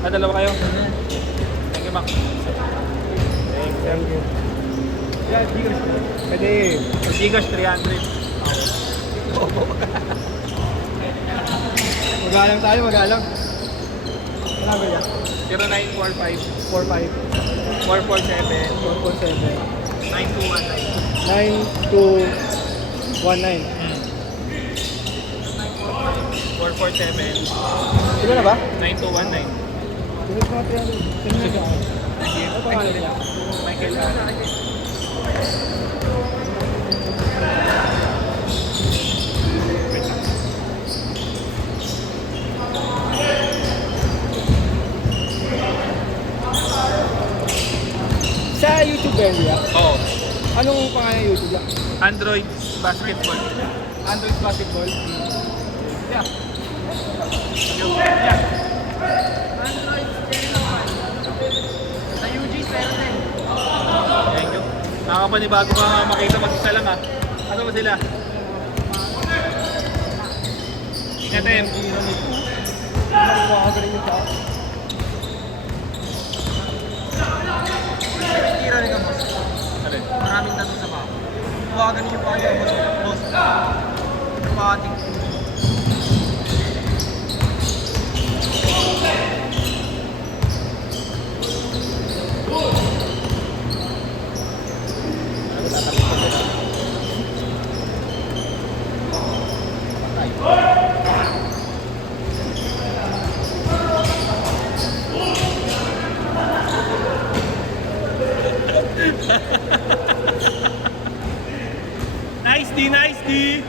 Dalawa kayo. Thank you, Mac. Thank you. Yeah, Gcash. Pwede. Gcash 300. Magalang tayo, magalang. Ano ba yan? 0945 45 447 447 9219. 9219. 447 Sino na ba? 9219. Sino na 300? Sino na ba? Ano pangalan niya? Michael. Sa YouTube ba yun? Oo. Anong pangalan ng YouTube niya? Android basketball. Android Basketball? Yeah. Yeah. Sa UG, pero din. Thank you. Nakakapanibago ka nga makita mag-isa lang ha. Ano ba sila? Ingatin. Nakuha ka rin yung tao. Tira rin ka, boss. Ano yun? Maraming tanong sa mga. Huwagan niyo pa kayo, boss. Pating. Nice D, nice D!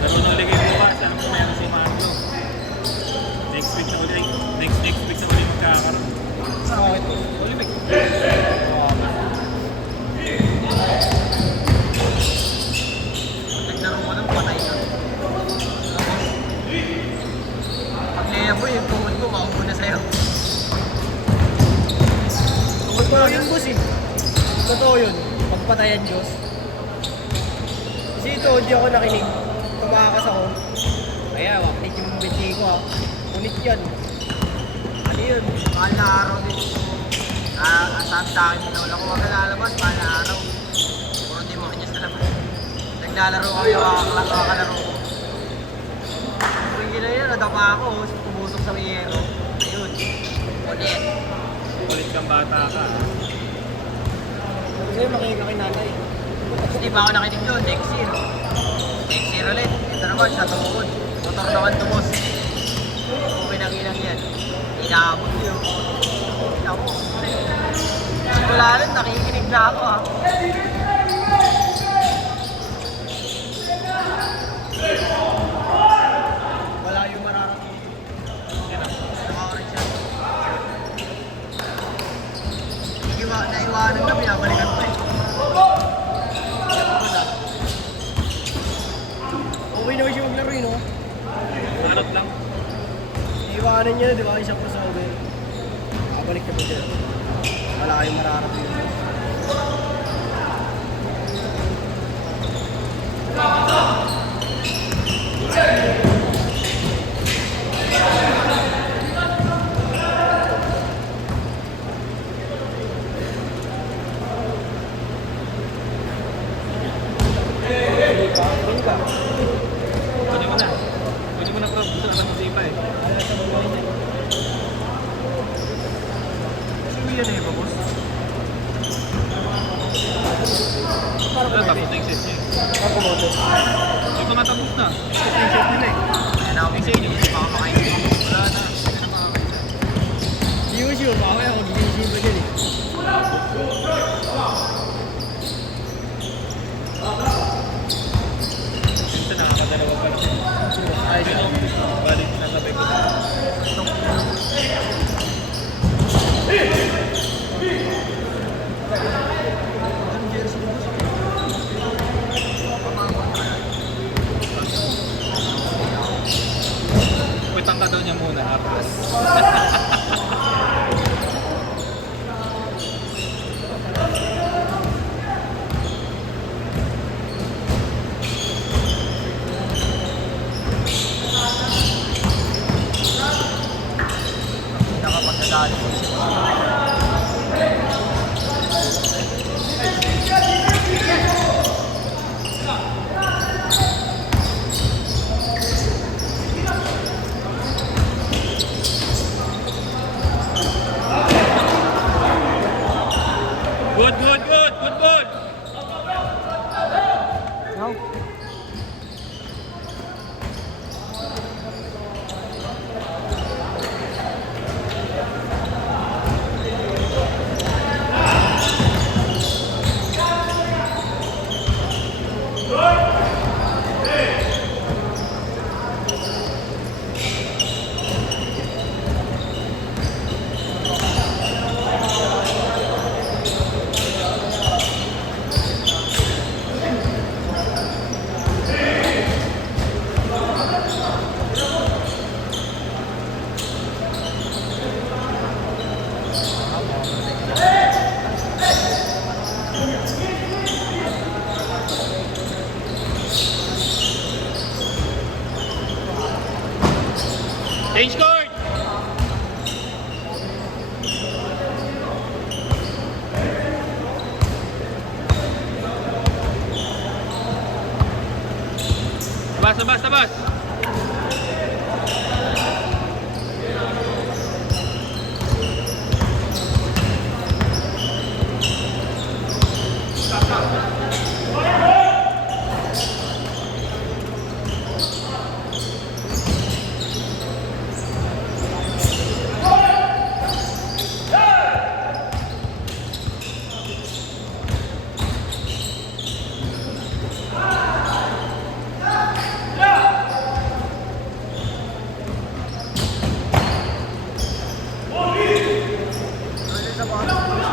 Laro na ulit kayo bukas. Alam ko meron si Marlo. Next week na ulit. Next week na ulit magkakaroon. Bakit? Olympic. Naglaro ko ng patay na. Pag layabo yung tuhod ko, maupo na sa'yo. Totoo yun, boss eh. Totoo yun. Pagpatayan Diyos. Kasi ito, hindi ako nakinig. Tumakas ako. Kaya, wakit yung binti ko ha. Ulit yan. Ano yun? Mahal na araw din. Sabi sa akin, wala ko wag lalabas, mahal na araw. Puro di mo kanya sa labas. Naglalaro kami, makakalaro ko. Sige na yun, nadapa ako, tumusok sa miyero. Ayun, ulit. Ulit kang bata ka. Kasi makinig ka kay nanay. Hindi pa ako nakinig doon, next year. Next year ulit. Ito naman, sa tuhod. Motor naman to, boss. Okay nang ilang yan. Inaabot yun. Ako. Simula nun, nakikinig na ako ha. Wala yung mararating. Naka-orange siya. Sige ba, naiwanan na, pinabalikan ko eh. Okay naman siya maglaro yun, no? Harap lang. Iiwanan niya, di ba? Isang pa sa uwi. Babalik ka pa siya. Wala kayong mararating. Kunin mo na. Kunin mo na, Prof. Gusto na sa musipa eh. Sige yan eh, boss. Wala, tapos na yung set niya. Ako mo ito. Yung mga tapos na. Tapos na yung set nila eh. Kaya na ako sa inyo, hindi pa ako makainin. Wala na. Hindi na makakain. Hindi ko sure, baka kaya magigising pa dyan eh. Minsan nakakadalawa pa lang. Ay, yun o. Balik, nasabay ko. Good, good, good, good, good. No? Change court. Tabas, tabas, tabas. Ano sa mga?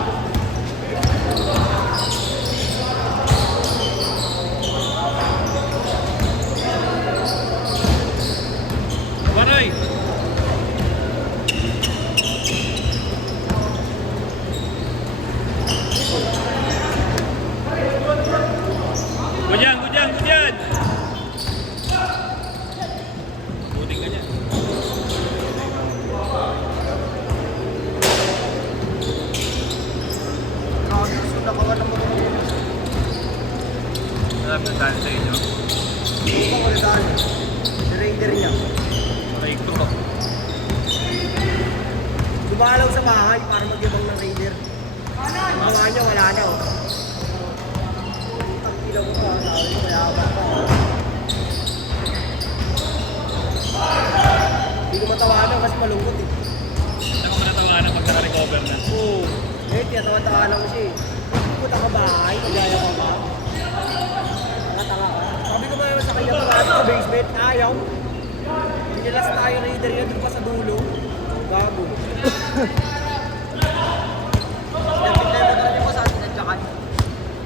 Baray. Good yan, good yan, good yan. Buting ka dyan. Gusto na kawan ng mga Alam na tayo sa inyo. gusto ko rin daan. Raider niya. Okay, ito. Dumalaw sa bahay para magyabang ng Raider. Gawa niya, wala na oh. Ang ilaw ko pa, sabi ko mayabang pa. Hindi ko matawanan kasi malungkot eh. Saan mo natawanan pag naka-recover na? Oo. Eh, tinatawa-tawanan ko siya eh. Pupunta ka bahay, magyaya ka ba? Tanga-tanga ka. Sabi ko ba naman sa kanya, tawagin sa basement, ayaw. Pinilas tayo Raider yan doon pa sa dulo. Gago. Sinabit na yung mo sa atin nandiyakan.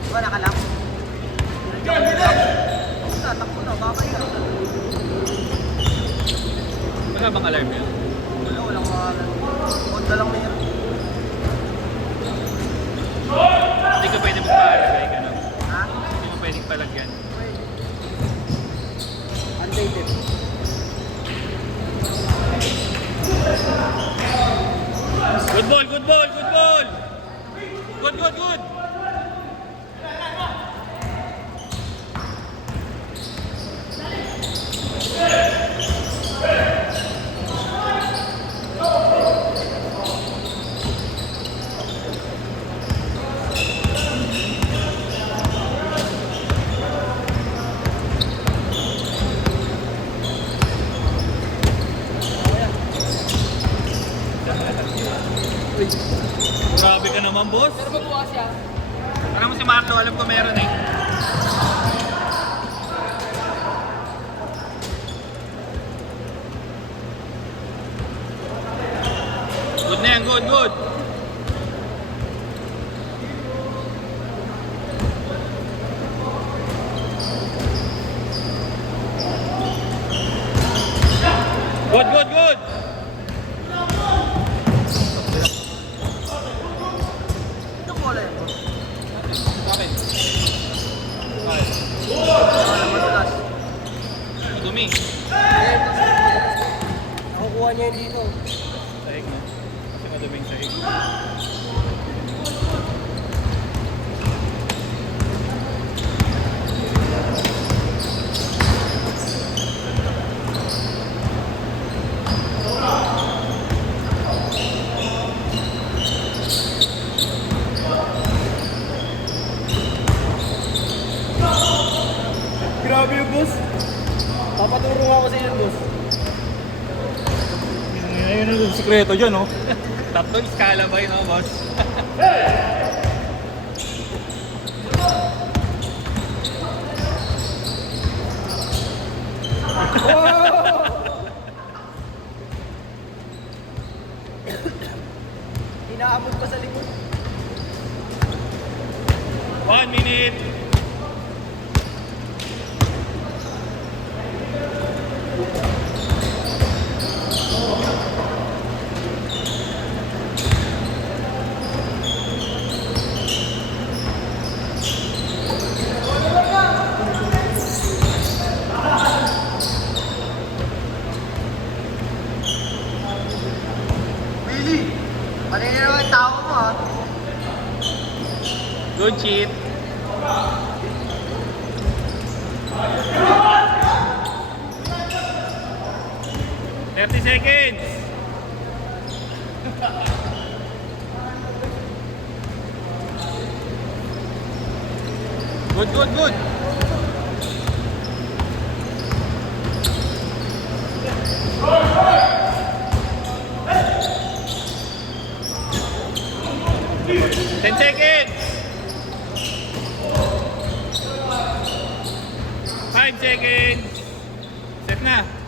Diba nakalap? Nandiyakan nila. Tatakbo na, bakay na. Wala bang alarm yan? Wala, walang mga onda lang na yan. Hindi ka pwede magpalagay ka na. Ha? Hindi mo pwedeng palagyan. Undated. Good ball, good ball, good ball! Good, good, good! Grabe ka naman, boss. Pero magbukas siya. Parang mo si Marto, alam ko meron eh. Good na yan, good, good. Good, good, good. Ito ko wala yun. Bakit? Bakit? Wala madulas. Dumi. Nakukuha niya yun dito. Sahig mo. Kasi maduming sahig. Papaturo nga ako sa inyo, boss. Ayun ang sikreto dyan, oh. Tatlong skala ba yun, boss? Inaabot pa sa likod. 1 minute. Willie! Mali na naman yung tao mo, ha? Good cheat. $30 seconds. Good, good, good. Ten seconds. 5 seconds. Set na.